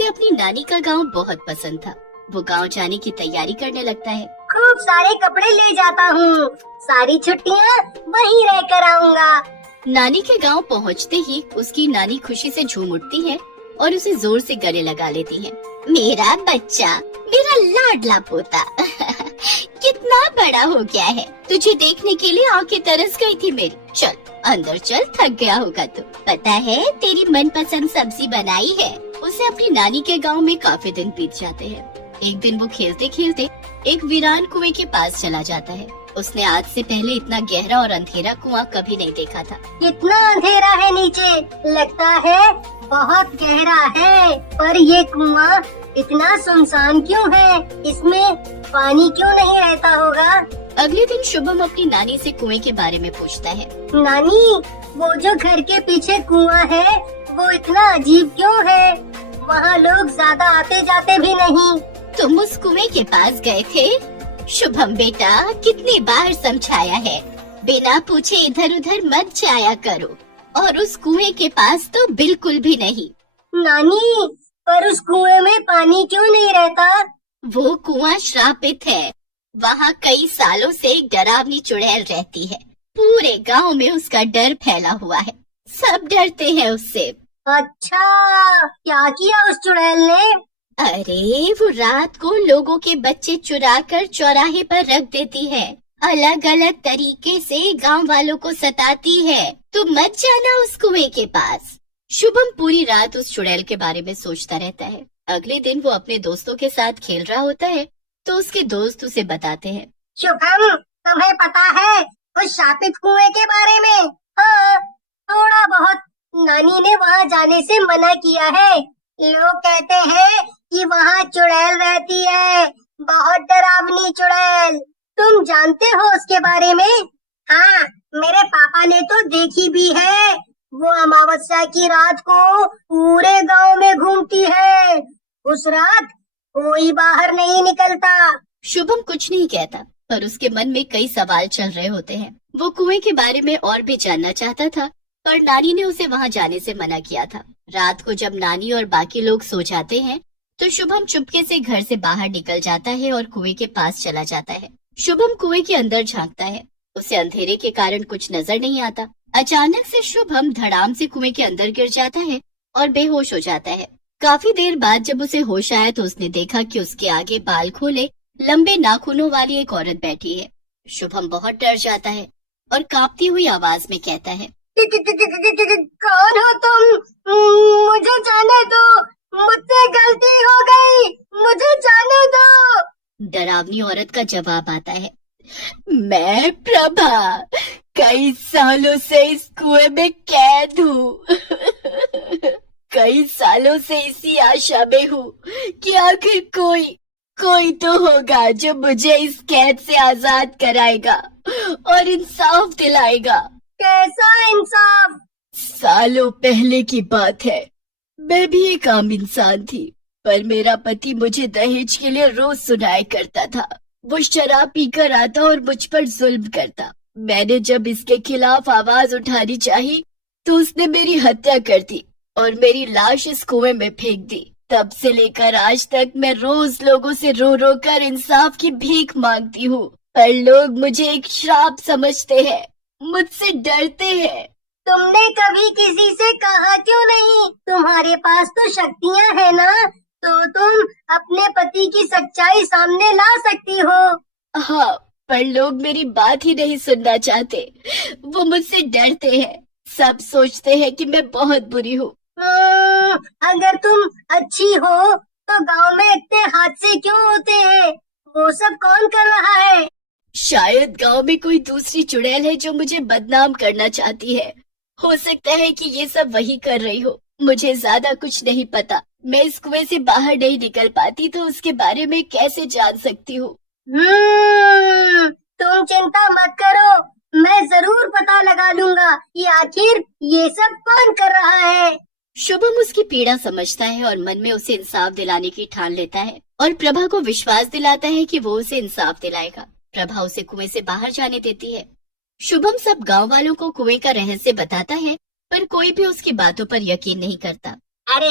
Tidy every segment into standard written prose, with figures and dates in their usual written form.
उसे अपनी नानी का गांव बहुत पसंद था। वो गांव जाने की तैयारी करने लगता है। खूब सारे कपड़े ले जाता हूँ, सारी छुट्टियाँ वहीं रह कर आऊँगा। नानी के गांव पहुंचते ही उसकी नानी खुशी से झूम उठती है और उसे जोर से गले लगा लेती है। मेरा बच्चा, मेरा लाडला पोता कितना बड़ा हो गया है। तुझे देखने के लिए आंखें तरस गई थी मेरी। चल अंदर चल, थक गया होगा तू। पता है तेरी मनपसंद सब्जी बनाई है। उसे अपनी नानी के गांव में काफी दिन बीत जाते हैं। एक दिन वो खेलते खेलते एक वीरान कुएं के पास चला जाता है। उसने आज से पहले इतना गहरा और अंधेरा कुआं कभी नहीं देखा था। कितना अंधेरा है नीचे, लगता है बहुत गहरा है। पर ये कुआं इतना सुनसान क्यों है? इसमें पानी क्यों नहीं रहता होगा? अगले दिन शुभम अपनी नानी से कुएं के बारे में पूछता है। नानी, वो जो घर के पीछे कुआं है, वो इतना अजीब क्यों है? वहाँ लोग ज्यादा आते जाते भी नहीं। तुम उस कुएं के पास गए थे? शुभम बेटा, कितनी बार समझाया है, बिना पूछे इधर उधर मत जाया करो। और उस कुएं के पास तो बिल्कुल भी नहीं। नानी, पर उस कुएं में पानी क्यों नहीं रहता? वो कुआं श्रापित है। वहाँ कई सालों से एक डरावनी चुड़ैल रहती है। पूरे गांव में उसका डर फैला हुआ है। सब डरते हैं उससे। अच्छा, क्या किया उस चुड़ैल ने? अरे वो रात को लोगों के बच्चे चुरा कर चौराहे पर रख देती है। अलग अलग तरीके से गांव वालों को सताती है। तुम मत जाना उस कुएं के पास। शुभम पूरी रात उस चुड़ैल के बारे में सोचता रहता है। अगले दिन वो अपने दोस्तों के साथ खेल रहा होता है तो उसके दोस्त उसे बताते हैं। शुभम, तुम्हें पता है उस शापित कुएं के बारे में? हाँ, थोड़ा बहुत। नानी ने वहाँ जाने से मना किया है। लोग कहते हैं कि वहाँ चुड़ैल रहती है, बहुत डरावनी चुड़ैल। तुम जानते हो उसके बारे में? हाँ, मेरे पापा ने तो देखी भी है। वो अमावस्या की रात को पूरे गांव में घूमती है। उस रात कोई बाहर नहीं निकलता। शुभम कुछ नहीं कहता, पर उसके मन में कई सवाल चल रहे होते हैं। वो कुएं के बारे में और भी जानना चाहता था, पर नानी ने उसे वहां जाने से मना किया था। रात को जब नानी और बाकी लोग सो जाते हैं, तो शुभम चुपके से घर से बाहर निकल जाता है और कुएं के पास चला जाता है। शुभम कुएं के अंदर झांकता है। उसे अंधेरे के कारण कुछ नजर नहीं आता। अचानक से शुभम धड़ाम से कुएं के अंदर गिर जाता है और बेहोश हो जाता है। काफी देर बाद जब उसे होश आया तो उसने देखा कि उसके आगे बाल खोले लंबे नाखूनों वाली एक औरत बैठी है। शुभम बहुत डर जाता है और कांपती हुई आवाज में कहता है, कौन हो तुम? मुझे जाने दो, मुझसे गलती हो गई, मुझे जाने दो। डरावनी औरत का जवाब आता है, मैं प्रभा, कई सालों से इस कुएं में कैद हूँ। कई सालों से इसी आशा में हूँ कि आखिर कोई तो होगा जो मुझे इस कैद से आजाद कराएगा और इंसाफ दिलाएगा। कैसा इंसाफ? सालों पहले की बात है। मैं भी एक आम इंसान थी, पर मेरा पति मुझे दहेज के लिए रोज सुनाया करता था। वो शराब पीकर आता और मुझ पर जुल्म करता। मैंने जब इसके खिलाफ आवाज उठानी चाही तो उसने मेरी हत्या कर दी और मेरी लाश इस कुएं में फेंक दी। तब से लेकर आज तक मैं रोज लोगों से रो रो कर इंसाफ की भीख मांगती हूँ, पर लोग मुझे एक श्राप समझते हैं, मुझसे डरते हैं। तुमने कभी किसी से कहा क्यों नहीं? तुम्हारे पास तो शक्तियाँ है ना, तो तुम अपने पति की सच्चाई सामने ला सकती हो। हाँ, पर लोग मेरी बात ही नहीं सुनना चाहते। वो मुझसे डरते हैं। सब सोचते हैं कि मैं बहुत बुरी हूँ। अगर तुम अच्छी हो तो गांव में इतने हादसे क्यों होते हैं? वो सब कौन कर रहा है? शायद गांव में कोई दूसरी चुड़ैल है जो मुझे बदनाम करना चाहती है। हो सकता है कि ये सब वही कर रही हो। मुझे ज्यादा कुछ नहीं पता। मैं इस कुएं से बाहर नहीं निकल पाती तो उसके बारे में कैसे जान सकती हूँ। तुम चिंता मत करो, मैं जरूर पता लगा लूंगा कि आखिर ये सब कौन कर रहा है। शुभम उसकी पीड़ा समझता है और मन में उसे इंसाफ दिलाने की ठान लेता है और प्रभा को विश्वास दिलाता है कि वो उसे इंसाफ दिलाएगा। प्रभा उसे कुएं से बाहर जाने देती है। शुभम सब गांव वालों को कुएं का रहस्य बताता है, पर कोई भी उसकी बातों पर यकीन नहीं करता। अरे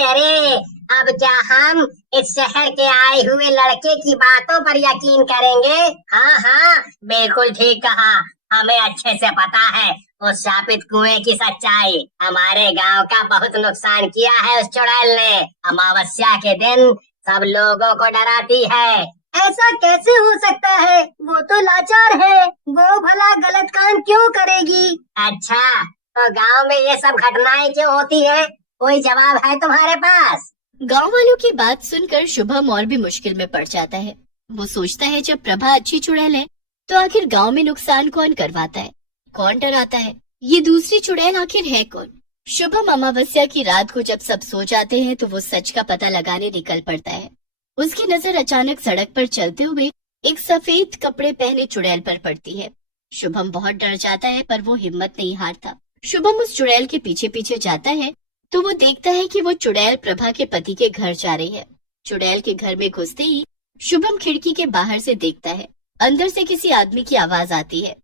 अब क्या हम इस शहर के आए हुए लड़के की बातों पर यकीन करेंगे? हाँ हाँ, बिल्कुल ठीक कहा। हमें अच्छे से पता है उस शापित कुएं की सच्चाई। हमारे गांव का बहुत नुकसान किया है उस चुड़ैल ने। अमावस्या के दिन सब लोगों को डराती है। ऐसा कैसे हो सकता है? वो तो लाचार है, वो भला गलत काम क्यों करेगी? अच्छा, तो गांव में ये सब घटनाएं क्यों होती है? कोई जवाब है तुम्हारे पास? गांव वालों की बात सुनकर शुभम और भी मुश्किल में पड़ जाता है। वो सोचता है जब प्रभा अच्छी चुड़ैल है तो आखिर गांव में नुकसान कौन करवाता है, कौन डराता है, ये दूसरी चुड़ैल आखिर है कौन? शुभम अमावस्या की रात को जब सब सो जाते हैं तो वो सच का पता लगाने निकल पड़ता है। उसकी नजर अचानक सड़क पर चलते हुए एक सफेद कपड़े पहने चुड़ैल पर पड़ती है। शुभम बहुत डर जाता है पर वो हिम्मत नहीं हारता। शुभम उस चुड़ैल के पीछे पीछे जाता है तो वो देखता है कि वो चुड़ैल प्रभा के पति के घर जा रही है। चुड़ैल के घर में घुसते ही शुभम खिड़की के बाहर से देखता है, अंदर से किसी आदमी की आवाज आती है।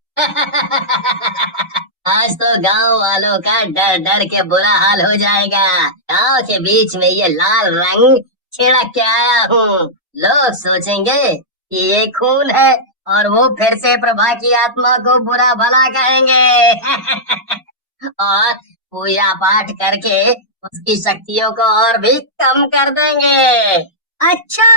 आज तो गांव वालों का डर डर के बुरा हाल हो जाएगा। गांव के बीच में ये लाल रंग छिड़क के आया हूँ। लोग सोचेंगे कि ये खून है और वो फिर से प्रभा की आत्मा को बुरा भला कहेंगे। और पूजा पाठ करके उसकी शक्तियों को और भी कम कर देंगे। अच्छा,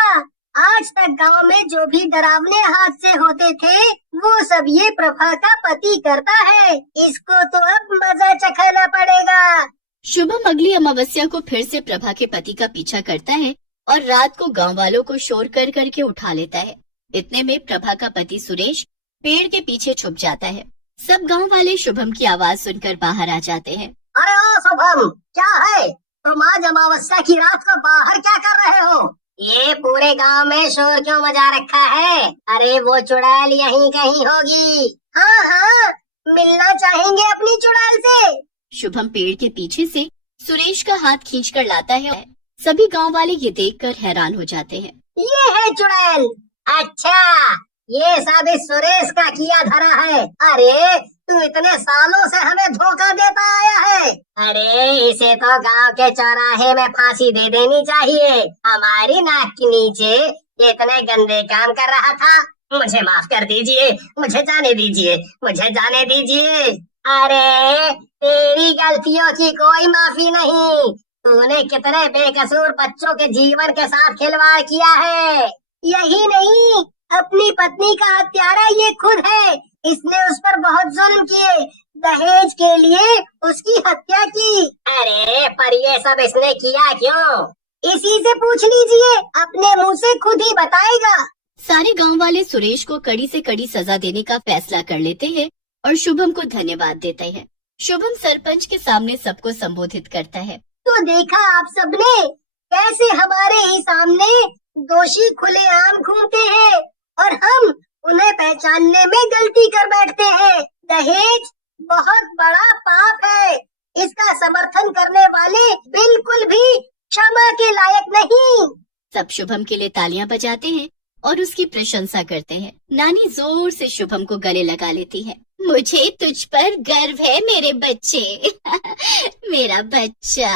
आज तक गांव में जो भी डरावने हादसे होते थे वो सब ये प्रभा का पति करता है। इसको तो अब मजा चखाना पड़ेगा। शुभम अगली अमावस्या को फिर से प्रभा के पति का पीछा करता है और रात को गांव वालों को शोर कर करके उठा लेता है। इतने में प्रभा का पति सुरेश पेड़ के पीछे छुप जाता है। सब गांव वाले शुभम की आवाज सुनकर बाहर आ जाते हैं। अरे ओ शुभम, क्या है? तुम आज अमावस्या की रात को बाहर क्या कर रहे हो? ये पूरे गांव में शोर क्यों मचा रखा है? अरे वो चुड़ैल यहीं कहीं होगी। हाँ हाँ, मिलना चाहेंगे अपनी चुड़ैल से। शुभम पेड़ के पीछे से सुरेश का हाथ खींचकर लाता है। सभी गांव वाले ये देखकर हैरान हो जाते हैं। ये है चुड़ैल? अच्छा, ये सब इस सुरेश का किया धरा है। अरे तू इतने सालों से हमें धोखा देता आया है। अरे इसे तो गांव के चौराहे में फांसी दे देनी चाहिए। हमारी नाक के नीचे ये इतने गंदे काम कर रहा था। मुझे माफ कर दीजिए, मुझे जाने दीजिए, मुझे जाने दीजिए। अरे तेरी गलतियों की कोई माफी नहीं। तूने कितने बेकसूर बच्चों के जीवन के साथ खिलवाड़ किया है। यही नहीं, अपनी पत्नी का हत्यारा ये खुद है। इसने उस पर बहुत जुल्म किए, दहेज के लिए उसकी हत्या की। अरे पर ये सब इसने किया क्यों? इसी से पूछ लीजिए, अपने मुंह से खुद ही बताएगा। सारे गांव वाले सुरेश को कड़ी से कड़ी सजा देने का फैसला कर लेते हैं और शुभम को धन्यवाद देते हैं। शुभम सरपंच के सामने सबको संबोधित करता है। तो देखा आप सबने कैसे हमारे ही सामने दोषी खुलेआम घूमते हैं और हम उन्हें पहचानने में गलती कर बैठते हैं। दहेज बहुत बड़ा पाप है। इसका समर्थन करने वाले बिल्कुल भी क्षमा के लायक नहीं। सब शुभम के लिए तालियां बजाते हैं और उसकी प्रशंसा करते हैं। नानी जोर से शुभम को गले लगा लेती है। मुझे तुझ पर गर्व है मेरे बच्चे। मेरा बच्चा।